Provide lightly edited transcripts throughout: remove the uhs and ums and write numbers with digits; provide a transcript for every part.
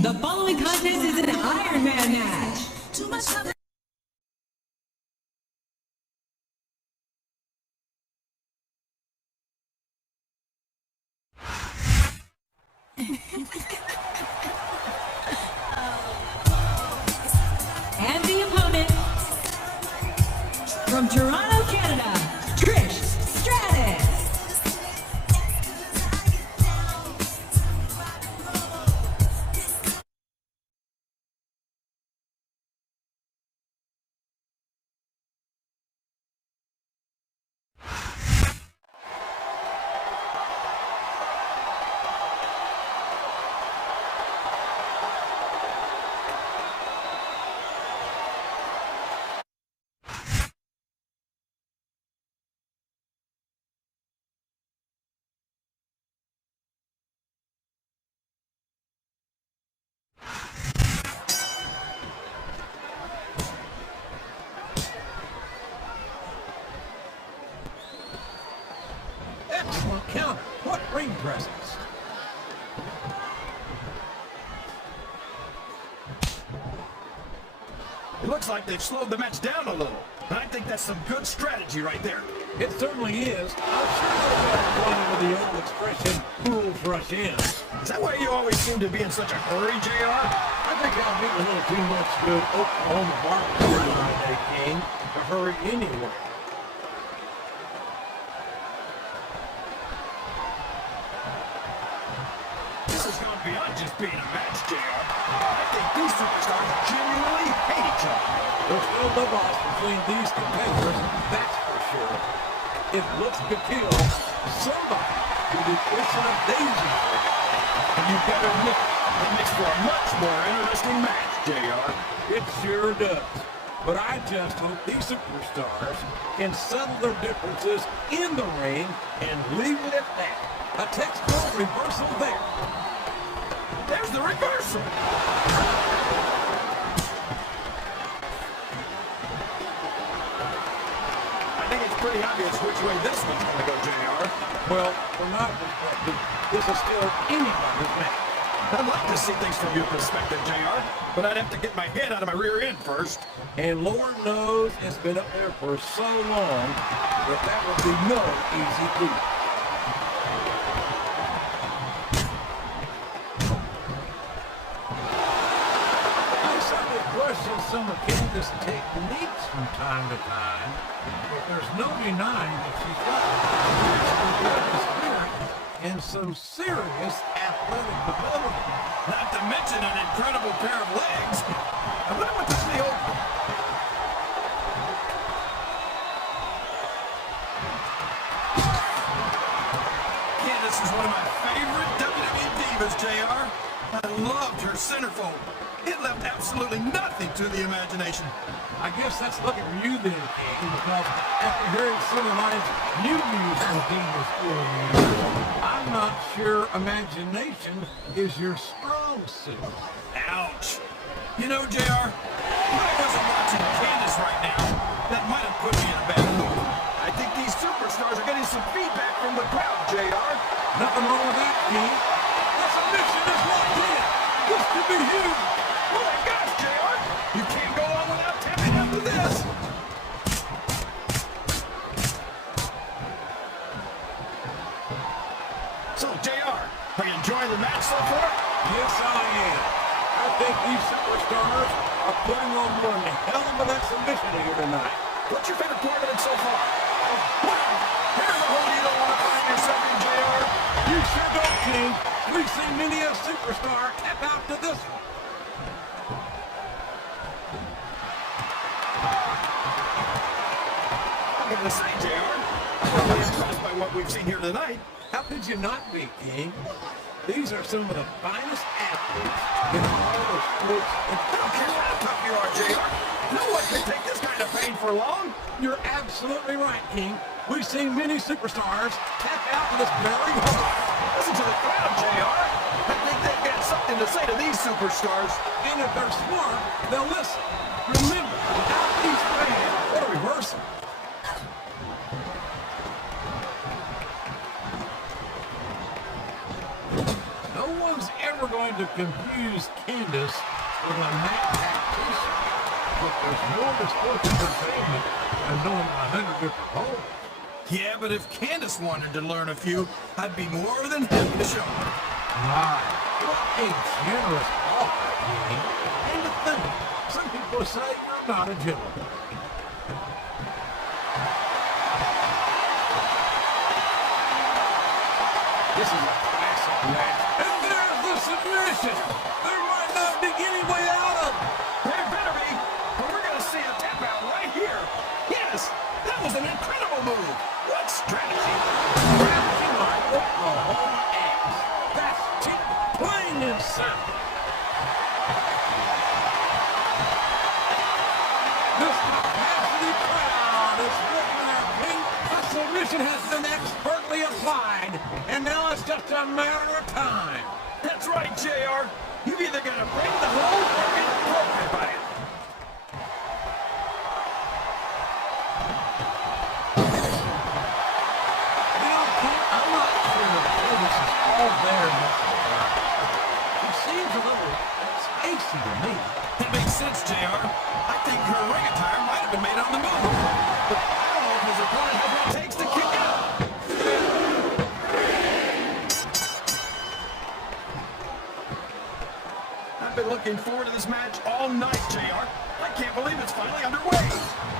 The following contest is an Ironman match. Too much love. And the opponent, from Toronto, Canada, Trish Stratus. Excellent counter. What ring presence. It looks like they've slowed the match down a little. I think that's some good strategy right there. It certainly is. I'm sure they're going with the old expression, fools rush in. Is that why you always seem to be in such a hurry, JR? I think I'll be a little too much good Oklahoma barbecue tonight, King, to hurry anywhere. This has gone beyond just being a match, JR. I think these superstars genuinely hate each other. There's still no loss between these competitors, that's for sure. It looks to kill somebody with the addition of Daisy. And you've got to admit, it makes for a much more interesting match, JR. It sure does. But I just hope these superstars can settle their differences in the ring and leave it at that. A textbook reversal there. There's the reversal. I think it's pretty obvious which way this one's going to go, JR. Well, from my perspective, this is still anybody's match. I'd like to see things from your perspective, JR, but I'd have to get my head out of my rear end first. And Lord knows it's been up there for so long that that would be no easy feat. Some of Candice's techniques from time to time, but there's no denying that she's got a spirit and some serious athletic ability. Not to mention an incredible pair of legs. I wonder what this deal. Candice is one of my favorite WWE divas, JR. I loved her centerfold. It left absolutely nothing to the imagination. I guess that's looking for you then, King, because after hearing some of my new views on Candice for you, I'm not sure imagination is your strong suit. Ouch. You know, JR, if I wasn't watching Candice right now, that might have put me in a bad mood. I think these superstars are getting some feedback from the crowd, JR. Nothing wrong with that, King. The submission is locked in. This could be huge. Oh my gosh, JR! You can't go on without tapping out to this! So, JR, are you enjoying the match so far? Yes, I am. I think these superstars are putting on one hell of an exhibition here tonight. What's your favorite part of it so far? Wow! Here's a hole you don't want to find yourself in, JR! You sure don't, King. We've seen many a superstar tap out to this one. I'm going to say, JR, I'm really impressed by what we've seen here tonight. How could you not be, King? These are some of the finest athletes in all the sports. I don't care how tough you are, JR. No one can take this kind of pain for long. You're absolutely right, King. We've seen many superstars tap out to this very hard. Listen to the crowd, JR. I think they've got something to say to these superstars. And if they're smart, they'll listen. Remember, without these fans, what a reversal. trying to confuse Candice with a Mac tactician. But there's more to sports entertainment than knowing 100 different holes. Yeah, but if Candice wanted to learn a few, I'd be more than happy to show her. My, what a generous offer, King. And to think, some people say you're not a gentleman. This is a classic match. And there's the submission. There might not be any way out of it. There better be, but we're going to see a tap out right here. Yes, that was an incredible move. What strategy? Strategy like Oklahoma ass. That's cheap, plain and simple. This capacity crowd is looking at King. The submission has been expertly applied, and now it's just a matter of time. That's right, JR. You've either got to break the hole or get broken by it. Now, King, I'm not sure that this is all there necessarily. It seems a little spacey to me. That makes sense, JR. I think her ring attire might have been made on the move. But I don't know if his opponent has what it takes to kick out. I've been looking forward to this match all night, JR. I can't believe it's finally underway.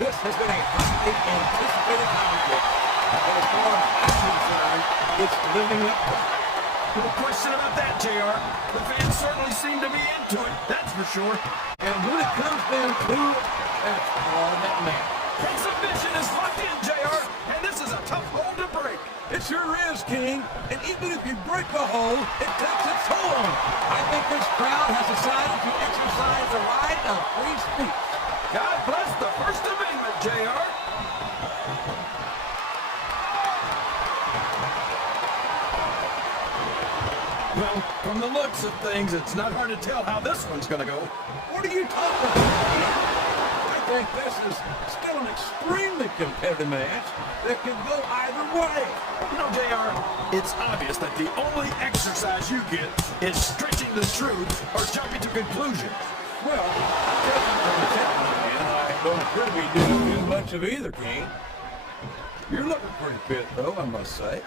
This has been a highly anticipated conflict. But as far as I'm concerned, it's living up to it. No question about that, JR. The fans certainly seem to be into it, that's for sure. And when it comes down to it, that's all that matters. Exhibition is locked in, JR, and this is a tough hole to break. It sure is, King. And even if you break the hole, it takes its toll on it. I think this crowd has decided to exercise the right of free speech. God bless the First Amendment, JR. Well, from the looks of things, it's not hard to tell how this one's going to go. What are you talking about? I think this is still an extremely competitive match that can go either way. You know, JR, it's obvious that the only exercise you get is stretching the truth or jumping to conclusions. Well, judging from the man, I don't appear to be doing too much of either, King. You're looking pretty fit, though, I must say.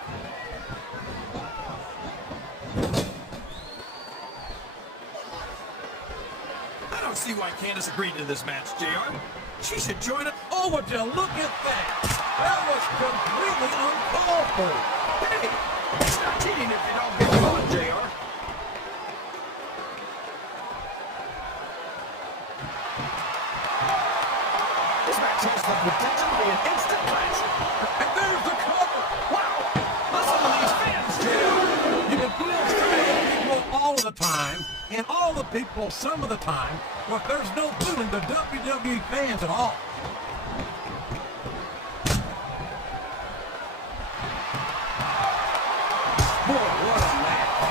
I don't see why Candice agreed to this match, JR. She should join it. Oh, would you look at that? That was completely uncalled for. Hey, it's not cheating if you don't get caught, JR. This match has the potential to be an instant classic. And there's the cover. Wow, listen to these fans, JR. You can fool some people all the time, and all the people some of the time, but there's no fooling the WWE fans at all. Boy, what a match.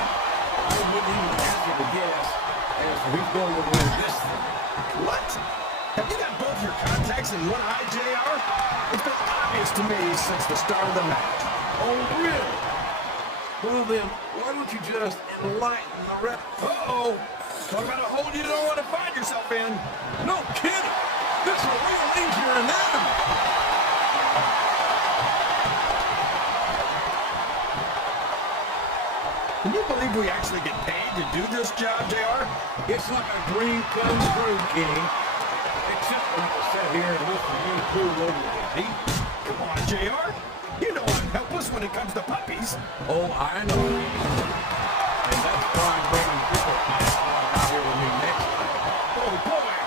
I wouldn't even hazard a guess as to who's going to win this thing. What? Have you got both your contacts in one eye, JR? It's been obvious to me since the start of the match. Oh, really? Well then, why don't you just enlighten the rest? Uh-oh. Talk about a hole you don't want to find yourself in. No kidding! This will rearrange your anatomy! Can you believe we actually get paid to do this job, JR? It's like a dream come true, King. Except when I sit here and listen to you cool over the heat. Come on, JR. You know I'm helpless when it comes to puppies. Oh, I know. And that's why I'm bringing different match out here with me next time. Oh, boy.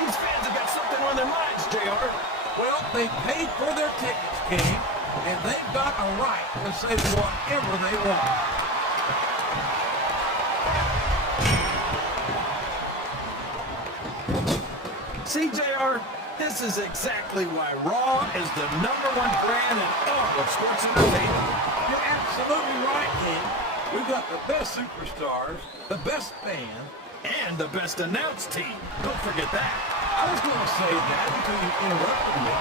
These fans have got something on their minds, JR. Well, they paid for their tickets, King, and they've got a right to say whatever they want. See, JR, this is exactly why Raw is the #1 brand in all of sports entertainment. You're absolutely right, King. We've got the best superstars, the best fans, and the best announced team. Don't forget that. I was going to say that until you interrupted me.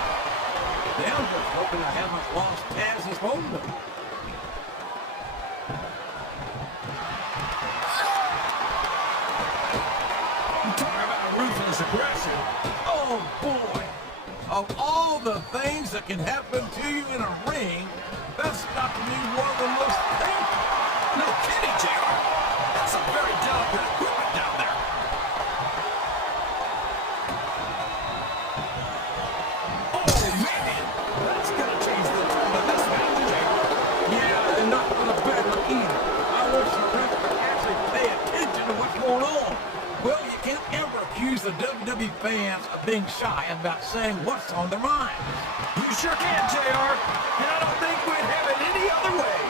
Now I'm just hoping I haven't lost Taz's phone number. Of all the things that can happen to you in a ring, that's got to be one of the most painful. No kidding, JR. That's some very delicate equipment down there. Oh, man. That's going to change the tone of this match, JR. Yeah, and not for the better either. I wish the ref would actually pay attention to what's going on. Well, you can't ever accuse the WWE fans of being shy about saying what's on their minds. You sure can, JR. And I don't think we'd have it any other way.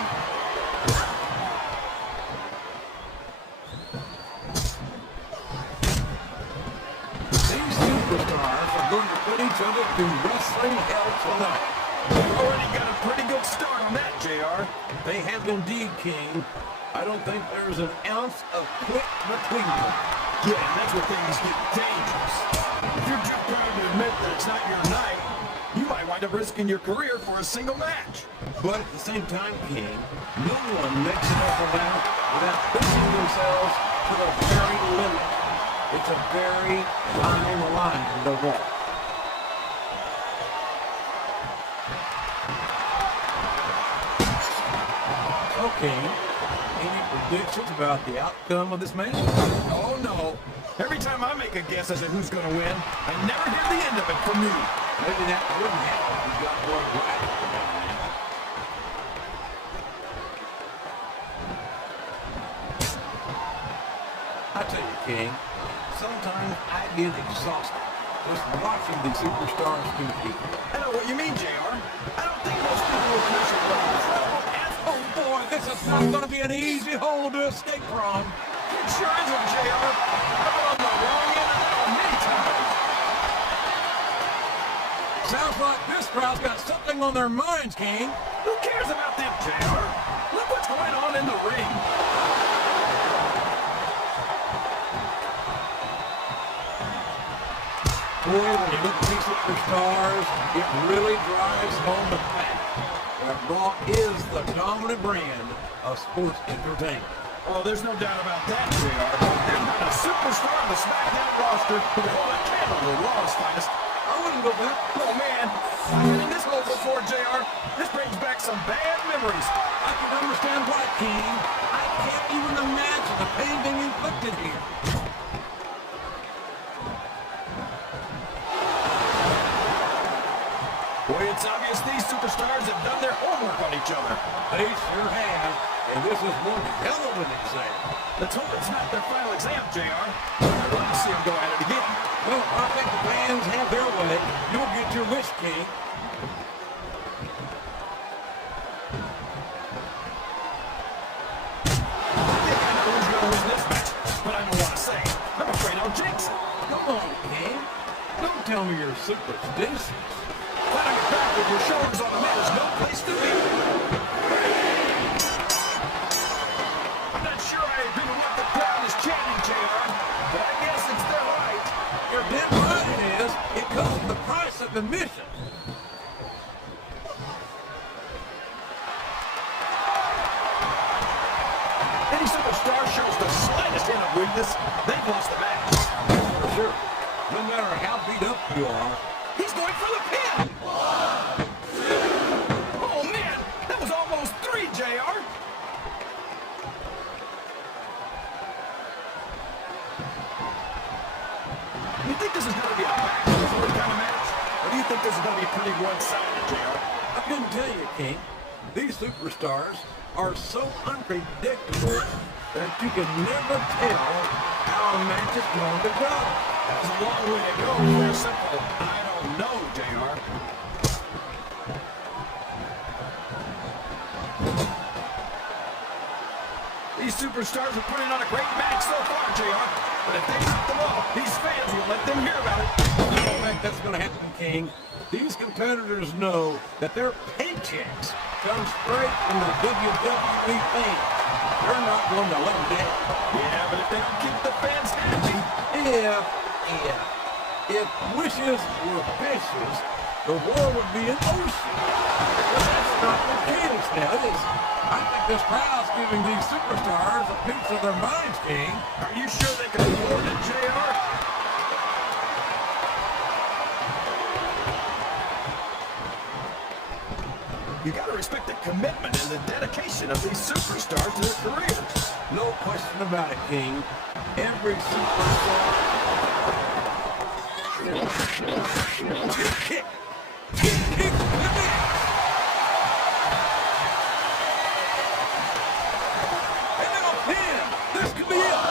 These superstars are going to put each other through wrestling hell tonight. We've already got a pretty good start on that, JR. They have indeed, King. I don't think there's an ounce of quit between them. Yeah, and that's where things get dangerous. If you're too proud to admit that it's not your night, you might wind up risking your career for a single match. But at the same time, King, no one makes it up around without pushing themselves to the very limit. It's a very fine line to walk. Okay, any predictions about the outcome of this match? Oh, no. Every time I make a guess as to who's going to win, I never hear the end of it from you. Maybe that wouldn't happen if you got one right. I tell you, King, sometimes I get exhausted just watching these superstars compete. I know what you mean, JR. I don't think most people will appreciate what you're trouble as Oh boy, this is not going to be an easy hole to escape from. It sure isn't, JR. I'm on the wrong end of that many times. Sounds like this crowd's got something on their minds, King. Who cares about them, JR? Look what's going on in the ring. Boy, when you look at these superstars, it really drives home the fact that Raw is the dominant brand of sports entertainment. Oh, there's no doubt about that, JR. There's not a superstar on the SmackDown roster who can hold a candle to Raw's finest. I wouldn't go back. Oh, man. I've been in this hole before, JR. This brings back some bad memories. I can understand why, King. I can't even imagine the pain being inflicted here. Boy, it's obvious these superstars have done their homework on each other. They sure have, and this is one hell of an exam. Let's hope it's not their final exam, JR. I'd like to see them go at it again. Well, I think the fans have their way. You'll get your wish, King. I think I know who's going to win this match, but I don't want to say. I'm afraid I'll jinx it. Come on, King. Don't tell me you're superstitious. Flatting it back with your shoulders on the mat is no place to be. I'm not sure I agree with what the crowd is chanting, JR, but I guess it's their right. You're dead right it is. It comes with the price of admission. Any superstar shows the slightest hint of weakness, they've lost the match. For sure. No matter how beat up you are. He's going for the pin! Oh, man! That was almost 3, JR! You think this is going to be a back-and-forth kind of match? Or do you think this is going to be pretty one-sided, JR? I couldn't tell you, King. These superstars are so unpredictable that you can never tell how a match is going to go. That's a long way to go for a simple, I don't know, JR. These superstars are putting on a great match so far, JR. But if they knock them off, these fans will let them hear about it. I don't think that's going to happen, King. These competitors know that their paychecks come straight from the WWE fans. They're not going to let them down. Yeah, but if they don't keep the fans happy, If wishes were fishes, the world would be an ocean. But that's not the case now, is it? I think this crowd's giving these superstars a piece of their minds, King. are you sure they can afford it, JR? You got to respect the commitment and the dedication of these superstars to their careers. No question about it, King. Every superstar. Kick. Kick. And now pin. This could be it.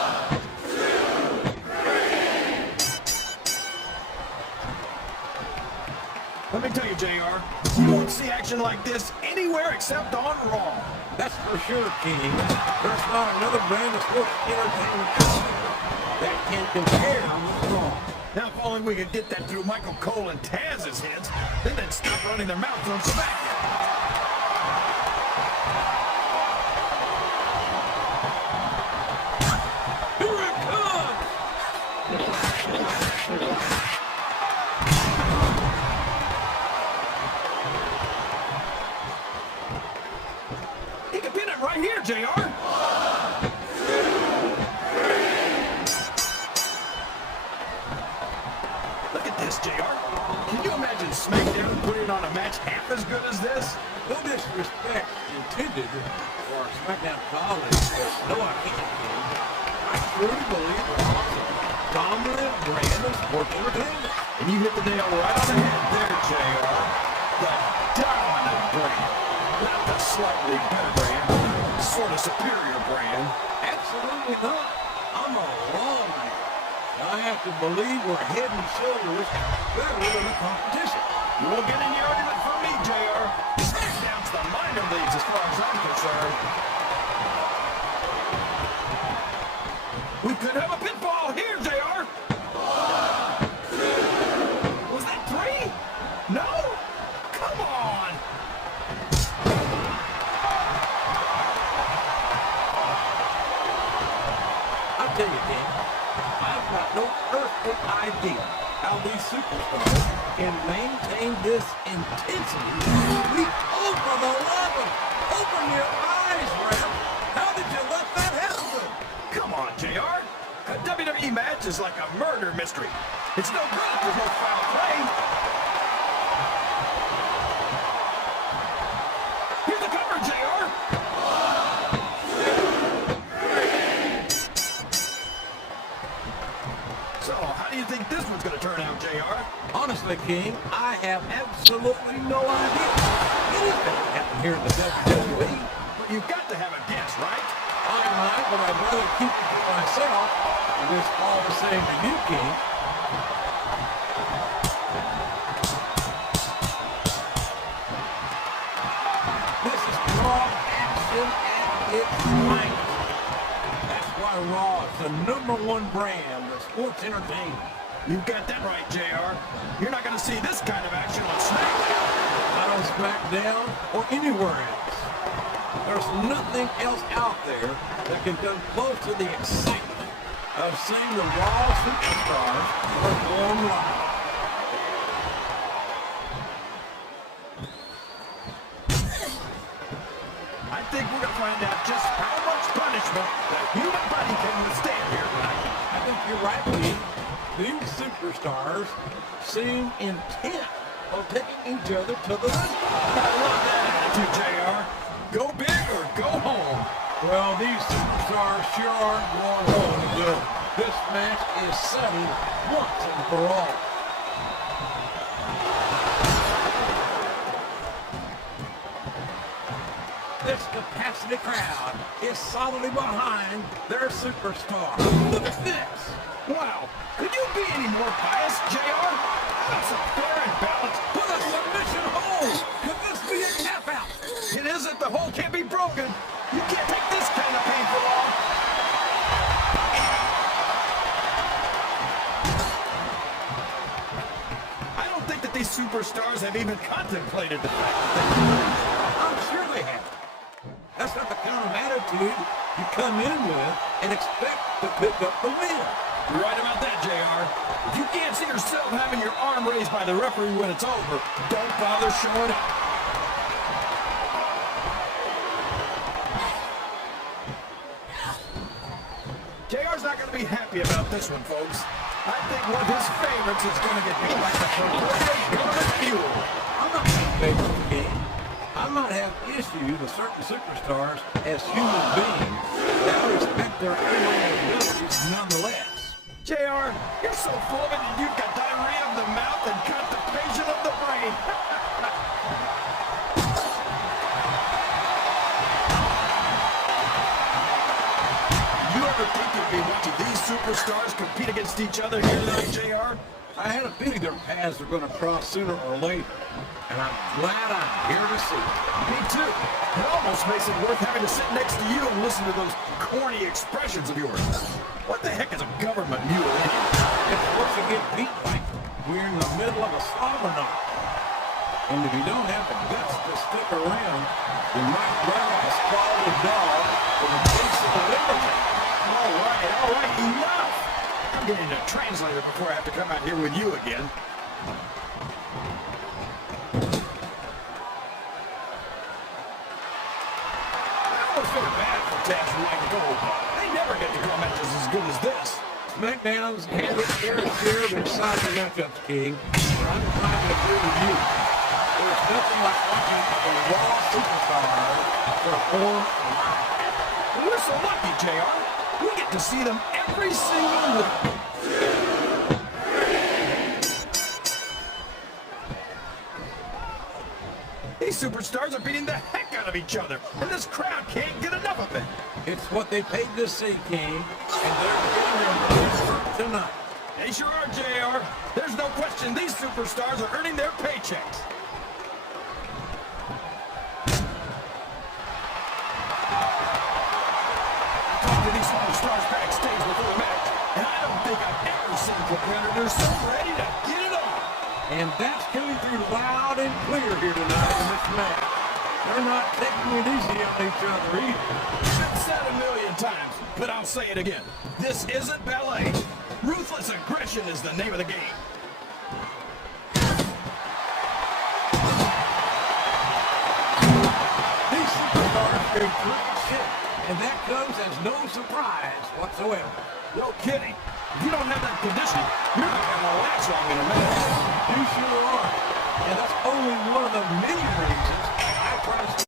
Let me tell you, JR, you won't see action like this anywhere except on Raw. That's for sure, King. There's not another brand of sports entertainment out there that can compare with Raw. Now, if only we could get that through Michael Cole and Taz's heads, then they'd stop running their mouths on SmackDown. Here it comes! He can pin it right here, JR. Look at this, JR. Can you imagine SmackDown putting on a match half as good as this? No disrespect intended for our SmackDown colleagues, but no, I can't. I truly believe it's a dominant brand of sports entertainment. And you hit the nail right on the head there, JR. The dominant brand. Not the slightly better brand. Sort of superior brand. Absolutely not. I'm a Raw man. I have to believe we're head and shoulders better than the competition. You won't get any argument from me, JR. SmackDown's the minor leagues as far as I'm concerned. We could have a pinfall here, JR. Was that 3? No? Come on. I'll tell you, King, I've got no earthly idea how these superstars can maintain this intensity week over the 11. Open your eyes, Ralph. How did you let that happen? Come on, JR. A WWE match is like a murder mystery. It's no good if there's no foul play. Here's the cover, JR. So, how do you think this one's going to turn out, JR? Honestly, King, I have absolutely no idea. Anything can happen here in the WWE. But you've got to have a guess, right? I might, but I'd rather keep it to myself. And it's all the same to you, King. This is Raw action at its finest. That's why Raw is the #1 brand of sports entertainment. You've got that right, JR. You're not going to see this kind of action on SmackDown. Not on SmackDown or anywhere else. There's nothing else out there that can come close to the excitement of seeing the Raw superstars perform live. I think we're going to find out just how much punishment the human body can withstand here tonight. I think you're right, Lee. These superstars seem intent on taking each other to the limit. I love that attitude, JR. Go big or go home. Well, these superstars sure aren't going home good. This match is settled once and for all. This capacity crowd is solidly behind their superstar. Look at this. Wow. Could you be any more biased, JR? That's a fair and balanced. Put a submission hold. Could this be a tap out? It isn't. The hold can't be broken. You can't take this kind of painful off. I don't think that these superstars have even contemplated the fact that they I'm sure they have. That's not the kind of attitude you come in with and expect to pick up the win. You're right about that, JR. If you can't see yourself having your arm raised by the referee when it's over, don't bother showing up. JR's not going to be happy about this one, folks. I think one of his favorites is going to get beat like the proverbial government mule. I'm not my favorite game. I I might have issues with certain superstars as human beings, but I respect their in-ring abilities nonetheless. JR, you're so full of it that you've got diarrhea of the mouth and constipation of the brain. You ever think you'd be watching these superstars compete against each other here tonight, JR? I had a feeling their paths were going to cross sooner or later, and I'm glad I'm here to see it. Me too. It almost makes it worth having to sit next to you and listen to those corny expressions of yours. What the heck is a government mule anyway? It's supposed to get beat like we're in the middle of a slaughter knot. And if you don't have the guts to stick around, you might run like a spotted dog from the face of the liberty. All right, enough! I'm getting a translator before I have to come out here with you again. I almost feel bad for Taz White and Gold. They never get to go matches as good as this. SmackDown's handed their share of exciting matchups, King. I'm trying to agree with you. There's nothing like watching a raw superstar perform live. Well, we're so lucky, JR. We get to see them every single week. These superstars are beating the heck out of each other, and this crowd can't get enough of it. It's what they paid to see, King, and they're getting their money's tonight. They sure are, JR. There's no question these superstars are earning their paychecks. To these superstars backstage before the match, and I don't think I've ever seen competitors so ready to get it on. And that's coming through loud and clear here tonight in this match. They're not taking it easy on each other either. I've said a million times, but I'll say it again. This isn't ballet. Ruthless aggression is the name of the game. These superstars are great shit, and that comes as no surprise whatsoever. No kidding. If you don't have that condition, you're not going to last long in a minute. You sure are. And that's only one of the many reasons I try to